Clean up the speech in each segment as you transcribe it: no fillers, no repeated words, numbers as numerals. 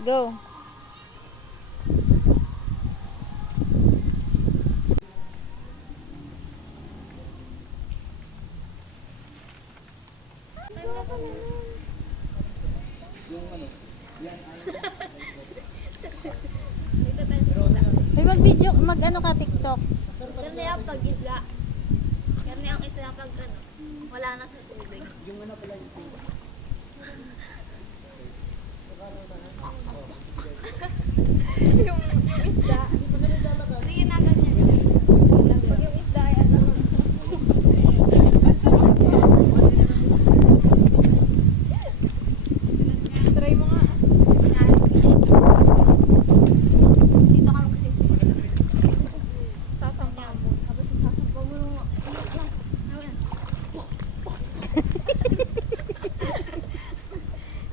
Go. May mag-video, mag-ano ka TikTok? Ganun yung pag-isla. Ganun yung isla pag ano, wala na sa tubig. Yung ano pala yung tubig. yung isda. Hindi yun na ganyan. Pag yung isda ay ano. Try mo nga. Dito ka magsisili. Sasampa mo. Tapos sasampa mo yung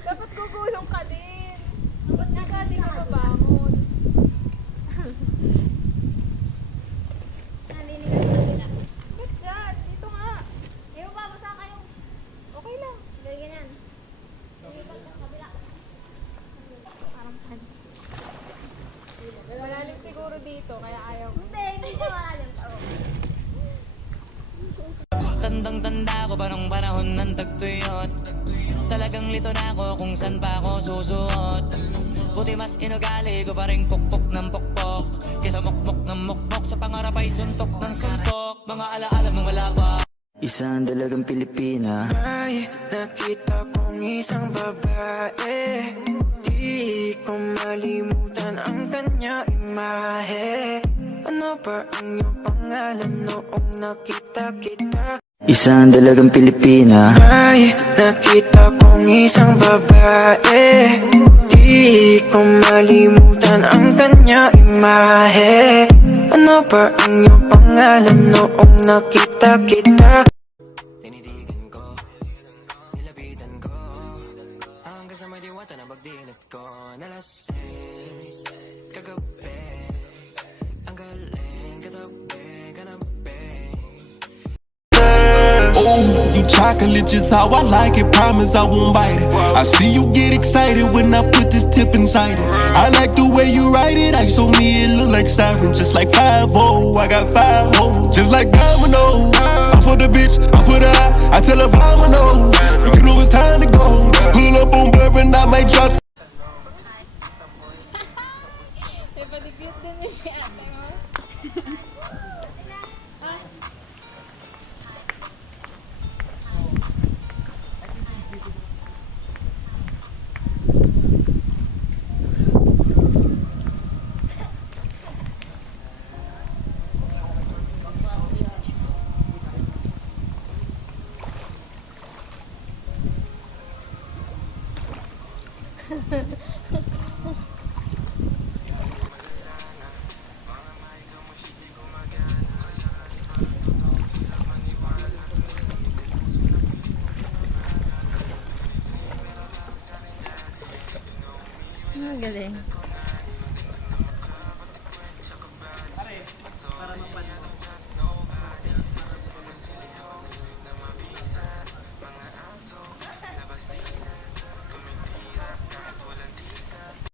dapat gugulong ka din. Dapat nga ka din mabangon. Naninigas ka nila. Ba't dyan? Dito nga. Ayaw ba? Basa kayo. Okay lang. Gawin yan. Sige pa sa kabila. Parang pan. Malalim siguro dito, kaya ayaw. Hindi siya malalim. Tandang-tanda ko pa nung panahon ng tagtuyot. Talagang lito na ako kung saan pa ako susuot. Buti mas inugali ko pa rin pukpok ng pukpok kesa mukmok ng mukmok sa pangarap ay suntok ng suntok. Mga alaala nung wala pa. Isang dalagang Pilipina. May nakita kong isang babae. Di ko malimutan ang kanya imahe. Ano ba ang iyong pangalan noong nakita kita? Isang dalagang Pilipina. May nakita kong isang babae. Di ko malimutan ang kanya imahe. Ano ba ang iyong pangalan noong nakita kita? Tinitigan ko, nilapitan ko, hanggang sa may diwata na pagdilat ko. Nalasing, kagabi, ang galing, katabi, kanabi. Oh, you chocolate just how I like it, promise I won't bite it. I see you get excited when I put this tip inside it. I like the way you write it, I show me it look like siren. Just like 5-0, I got 5 hoes. Just like domino, I put the bitch, I put her out, I tell her domino. You know it's time to go, pull up on blur and I might drop. Ipa-debut din niya si ate mo. Ang galing.